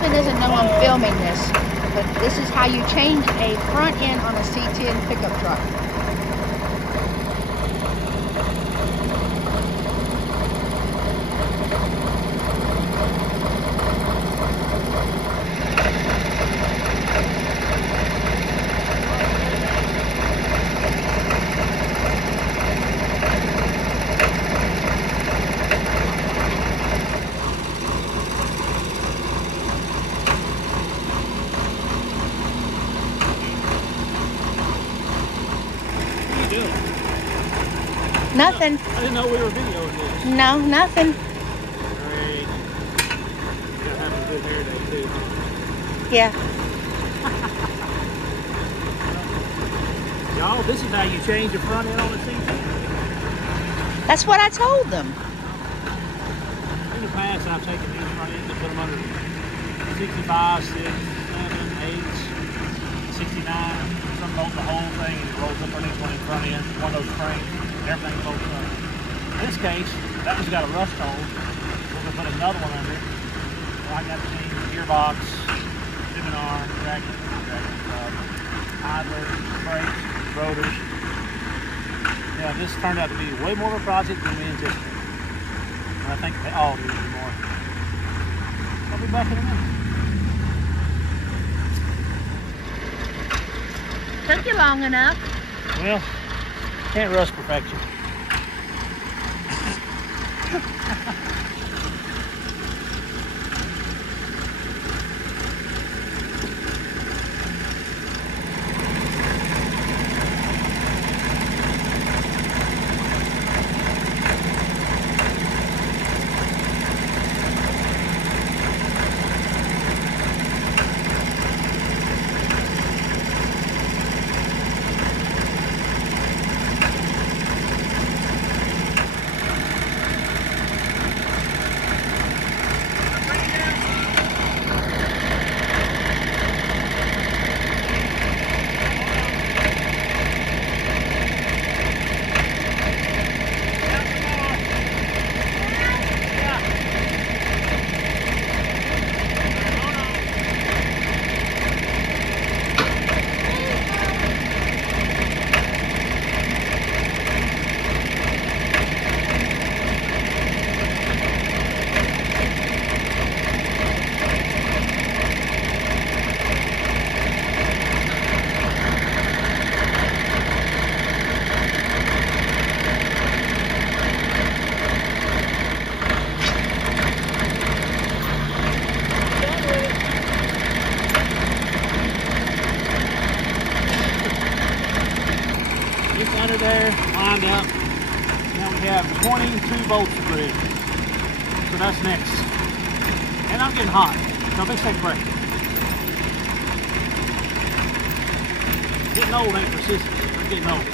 husband doesn't know I'm filming this, but this is how you change a front end on a C10 pickup truck. Nothing. I didn't know we were videoing this. No, nothing. Great. You gotta have a good hair day too, huh? Yeah. Y'all, this is how you change the front end on a C10. That's what I told them. In the past, I've taken these front ends and put them under 65, 6, 7, 8, 69. Some bolt the whole thing and it rolls up underneath one of the front ends, one of those frames. Everything bolts up. In this case, that one's got a rust hole. We're going to put another one under it. So I got to change the gearbox, pivot arm, idler, brakes, rotors. Yeah, this turned out to be way more of a project than we anticipated. And I think they all need more. I'll be back in a minute. Took you long enough. Well, can't rush perfection. Under there, lined up. Now we have 22 bolts to put in. So that's next. And I'm getting hot. So let's take a break. Getting old ain't persistent. I'm getting old.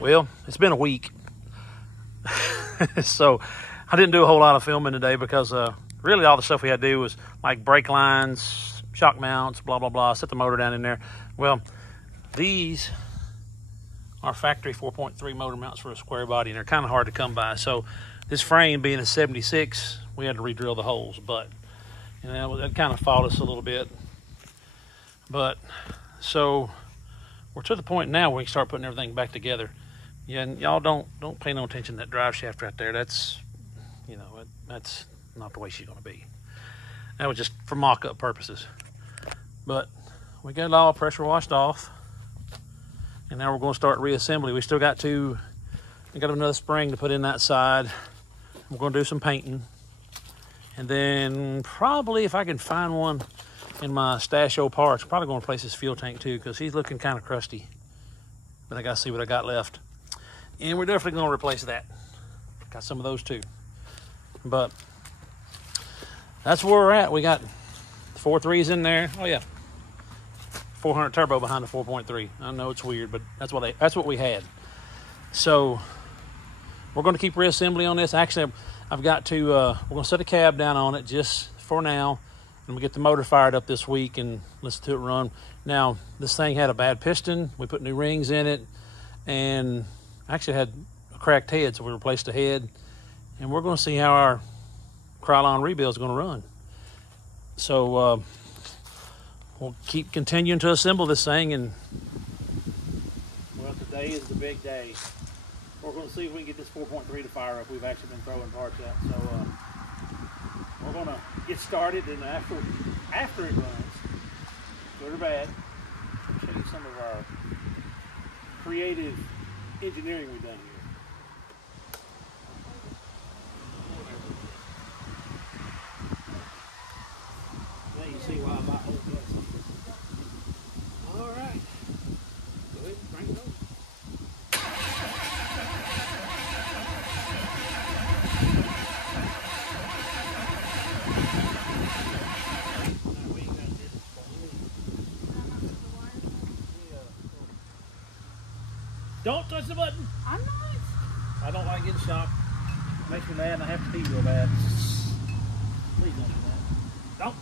Well, it's been a week. So I didn't do a whole lot of filming today because really all the stuff we had to do was like brake lines, shock mounts, blah, blah, blah, set the motor down in there. Well, these are factory 4.3 motor mounts for a square body, and they're kind of hard to come by. So this frame being a 76, we had to re-drill the holes, but you know, that kind of fought us a little bit. But so we're to the point now where we can start putting everything back together. Yeah, and y'all don't pay no attention to that drive shaft right there. That's, you know, that's not the way she's going to be. That was just for mock-up purposes. But we got it all pressure washed off, and now we're going to start reassembly. We still got another spring to put in that side. We're going to do some painting, and then probably if I can find one in my stash of parts, I'm probably going to replace this fuel tank too because he's looking kind of crusty. But I got to see what I got left. And we're definitely going to replace that. Got some of those too. But that's where we're at. We got 4.3s in there. Oh yeah, 400 turbo behind the 4.3. I know it's weird, but that's what we had. So we're going to keep reassembly on this. Actually, I've got to. We're going to set a cab down on it just for now. and we get the motor fired up this week and listen to it run. Now, this thing had a bad piston. We put new rings in it, and actually had a cracked head, so we replaced the head. And we're going to see how our Krylon rebuild is going to run. So we'll keep continuing to assemble this thing, and well, today is the big day. We're going to see if we can get this 4.3 to fire up. We've actually been throwing parts out, so we're going to get started, and after it runs, good or bad, I'll show you some of our creative engineering we've done here. Now you see why I bought old gas. All right, go ahead and crank it over. Don't touch the button. I'm not. I don't like getting shocked. Makes me mad and I have to pee real bad. Please don't do that. Don't.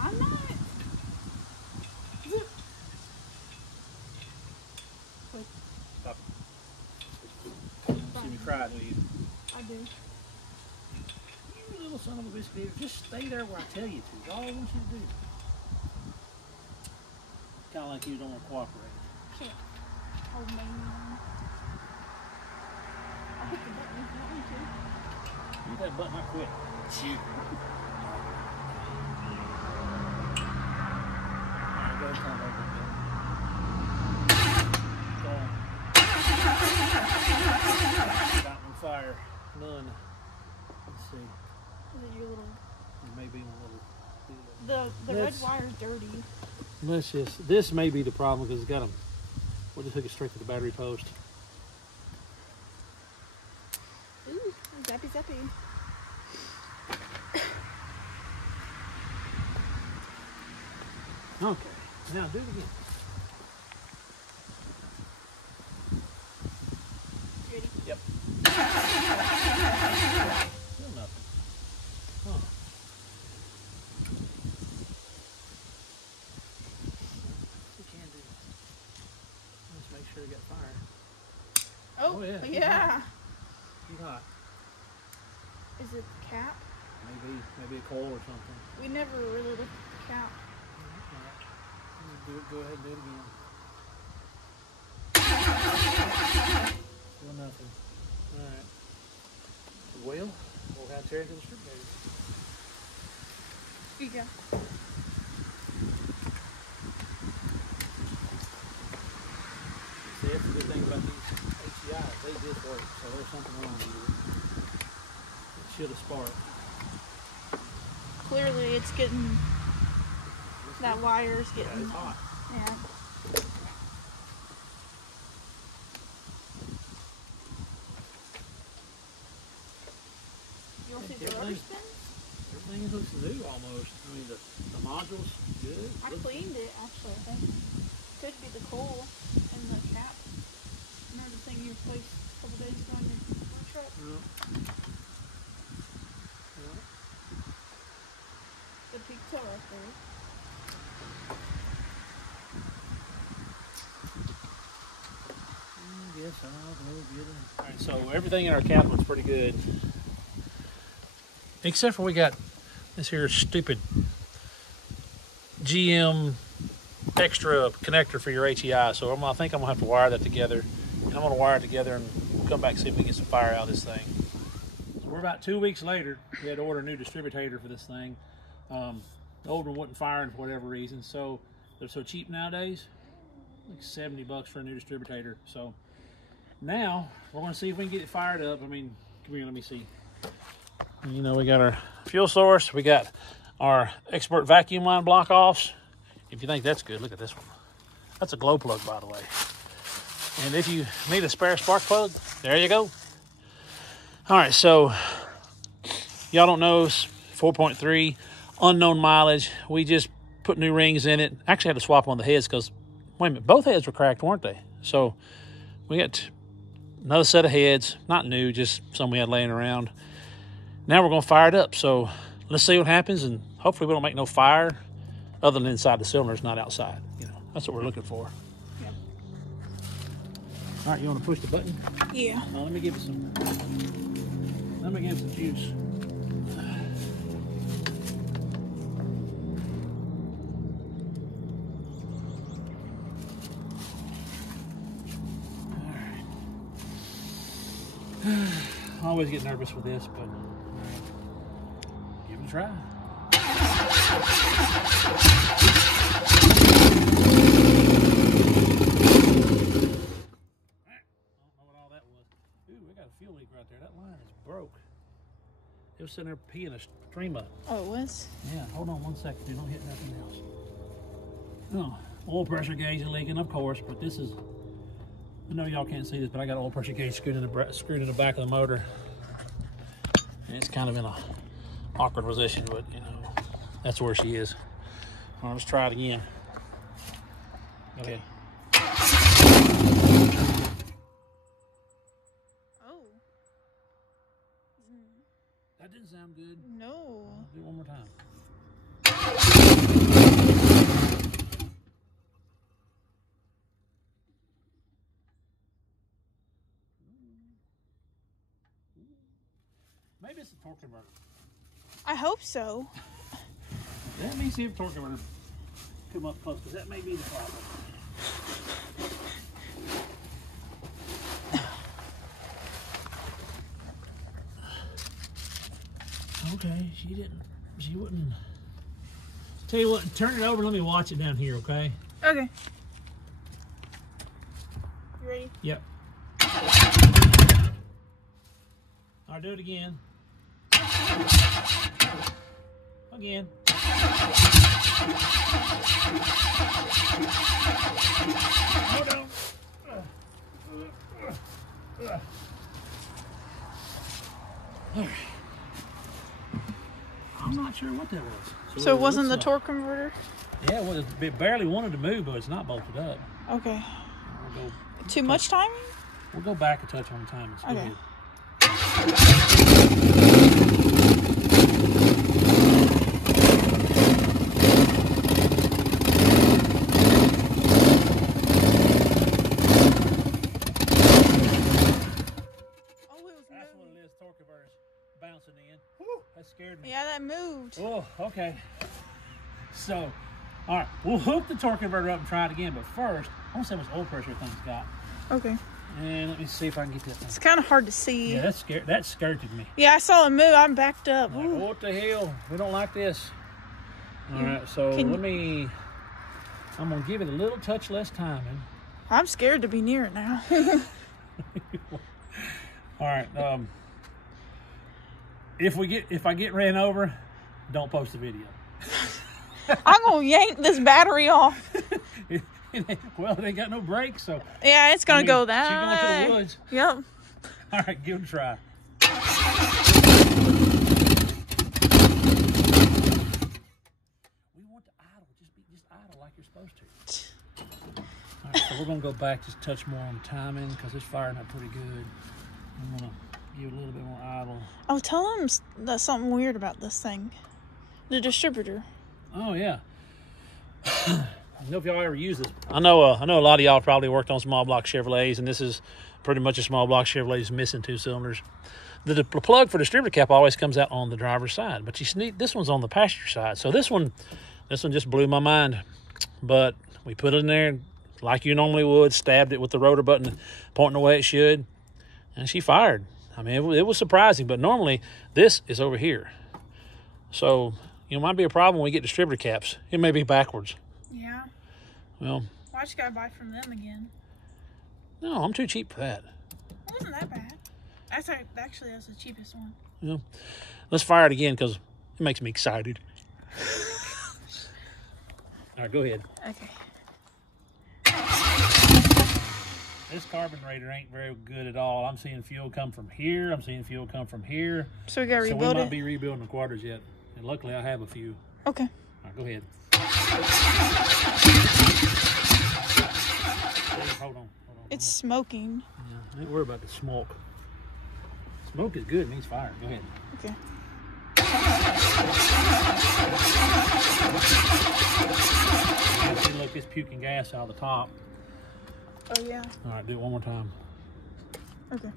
I'm not. Stop. You don't see me cry, do you? I do. You little son of a biscuit. Just stay there where I tell you to. That's all I want you to do. Kind of like you don't want to cooperate. Can't hold me. I'll hit the button if you want me to. Use that button, I quit. Shoot. Alright, go ahead and turn it over a bit. Go on. Got on fire. None. Let's see. Is it your little... It may be my little... The red wire's dirty. Let's just... This may be the problem because it's got a... We'll just hook it straight to the battery post. Ooh, zappy zappy. Okay, now do it again. Ready? Yep. Still nothing. Huh. What can do? Let's make sure we got fire. Oh, yeah. yeah. Too hot. Is it the cap? Maybe a coal or something. We never really looked at the cap. Go ahead and do it again. Still nothing. Alright. We'll have to tear it to the distributor. Here you go. See, that's the good thing about these HCIs. They did work, so there's something wrong with it. It should have sparked. Clearly it's getting... That wire's getting... Yeah, it's hot. Yeah. You want to see the rubber spin? Everything looks new almost. I mean, the module's good. I cleaned it, actually, I think. Could be the coal in the cap. Remember the thing you replaced a couple days ago on your truck? Yeah. Yeah. The peak toe right there. Yes, I'll go get it. All right, so everything in our cap looks pretty good. Except for we got this here stupid GM extra connector for your HEI. So I think I'm gonna have to wire that together. And I'm gonna wire it together and we'll come back and see if we can get some fire out of this thing. So we're about 2 weeks later. We had to order a new distributor for this thing. The old one wasn't firing for whatever reason. So they're so cheap nowadays. Like $70 for a new distributor. So now we're going to see if we can get it fired up. I mean, come here, let me see. You know, we got our fuel source. We got our expert vacuum line block offs. If you think that's good, look at this one. That's a glow plug, by the way. And if you need a spare spark plug, there you go. All right, so y'all don't know, 4.3, unknown mileage. We just put new rings in it. Actually had to swap on the heads because, wait a minute, both heads were cracked, weren't they? So we got another set of heads, not new, just some we had laying around. Now we're going to fire it up. So let's see what happens, and hopefully we don't make no fire other than inside the cylinders, not outside. You know, that's what we're looking for. Yep. All right, you want to push the button? Yeah. Let me give it some. Let me give it some juice. I always get nervous with this, but give it a try. I don't know what all that was. Ooh, we got a fuel leak right there. That line is broke. It was sitting there peeing a stream up. Oh, it was? Yeah, hold on 1 second, dude. Don't hit nothing else. Oh, oil pressure gauge is leaking, of course, but this is, I know y'all can't see this, but I got oil pressure gauge screwed in the back of the motor. And it's kind of in a awkward position, but you know, that's where she is. All right, let's try it again. Okay. Oh. That didn't sound good. No. Do it one more time. Maybe it's the torque converter. I hope so. Let me see if torque converter come up close, because that may be the problem. Okay, she wouldn't. Tell you what, turn it over and let me watch it down here, okay? Okay. You ready? Yep. I'll do it again. Again. Hold on. I'm not sure what that was. So it wasn't the torque converter? Yeah, well, it barely wanted to move, but it's not bolted up. Okay. We'll go, Too much timing? We'll go back a touch on time. Okay. Ahead. Torque converter's bouncing in. Whew, that scared me. Yeah, that moved. Oh, okay. So, all right, we'll hook the torque converter up and try it again. But first, I want to see how much oil pressure thing's got. Okay. And let me see if I can get that thing. It's kind of hard to see. Yeah, that scared me. Yeah, I saw it move. I'm backed up. Like, what the hell? We don't like this. All right, so I'm going to give it a little touch less timing. I'm scared to be near it now. All right. If I get ran over, don't post the video. I'm gonna yank this battery off. Well, they got no brakes, so yeah, it's gonna go that way. She's going to the woods. Yep. All right, give it a try. We want to idle. Just idle like you're supposed to. All right, so we're gonna go back just a touch more on timing because it's firing up pretty good. I'm gonna give it a little bit more idle. Oh, tell them that's something weird about this thing. The distributor. Oh yeah. I don't know if y'all ever use this. I know a lot of y'all probably worked on small block Chevrolets, and this is pretty much a small block Chevrolet is missing 2 cylinders. The plug for distributor cap always comes out on the driver's side, but this one's on the passenger side. So this one just blew my mind. But we put it in there like you normally would, stabbed it with the rotor button pointing the way it should, and she fired. I mean, it was surprising, but normally this is over here. So, you know, might be a problem when we get distributor caps. It may be backwards. Yeah. Well, I just gotta buy from them again. No, I'm too cheap for that. It wasn't that bad. Actually, that's the cheapest one. You know, let's fire it again because it makes me excited. All right, go ahead. Okay. This carburetor ain't very good at all. I'm seeing fuel come from here. I'm seeing fuel come from here. So we gotta rebuild it? So we might be rebuilding the quadrants yet. And luckily I have a few. Okay. All right, go ahead. Hold on. It's smoking. Yeah, don't worry about the smoke. Smoke is good. It needs fire. Go ahead. Okay. See, look, it's puking gas out of the top. Oh, yeah. All right, do it one more time. Okay.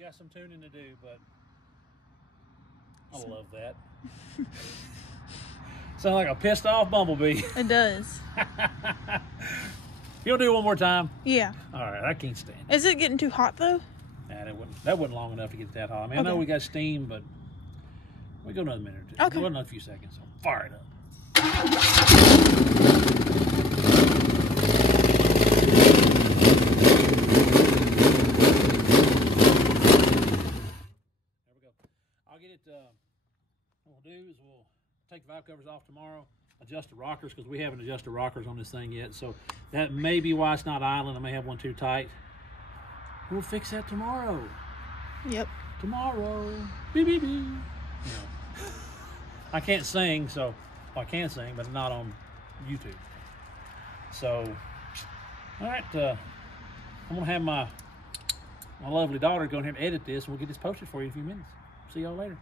Got some tuning to do, but I love that. Sound like a pissed off bumblebee. It does. You'll do it one more time? Yeah. All right, I can't stand it. Is it getting too hot though? Nah, that wasn't long enough to get that hot. I mean, Okay. I know we got steam, but we go another minute or two. Okay. Go another few seconds. So fire it up. I'll get it, what we'll do is we'll take the valve covers off tomorrow, adjust the rockers, because we haven't adjusted rockers on this thing yet, so that may be why it's not idling. I may have one too tight. We'll fix that tomorrow. Yep. Tomorrow. Beep, beep, beep. You know, I can't sing, so, well, I can sing, but not on YouTube. So, all right, I'm going to have my lovely daughter go in here and edit this, and we'll get this posted for you in a few minutes. See y'all later.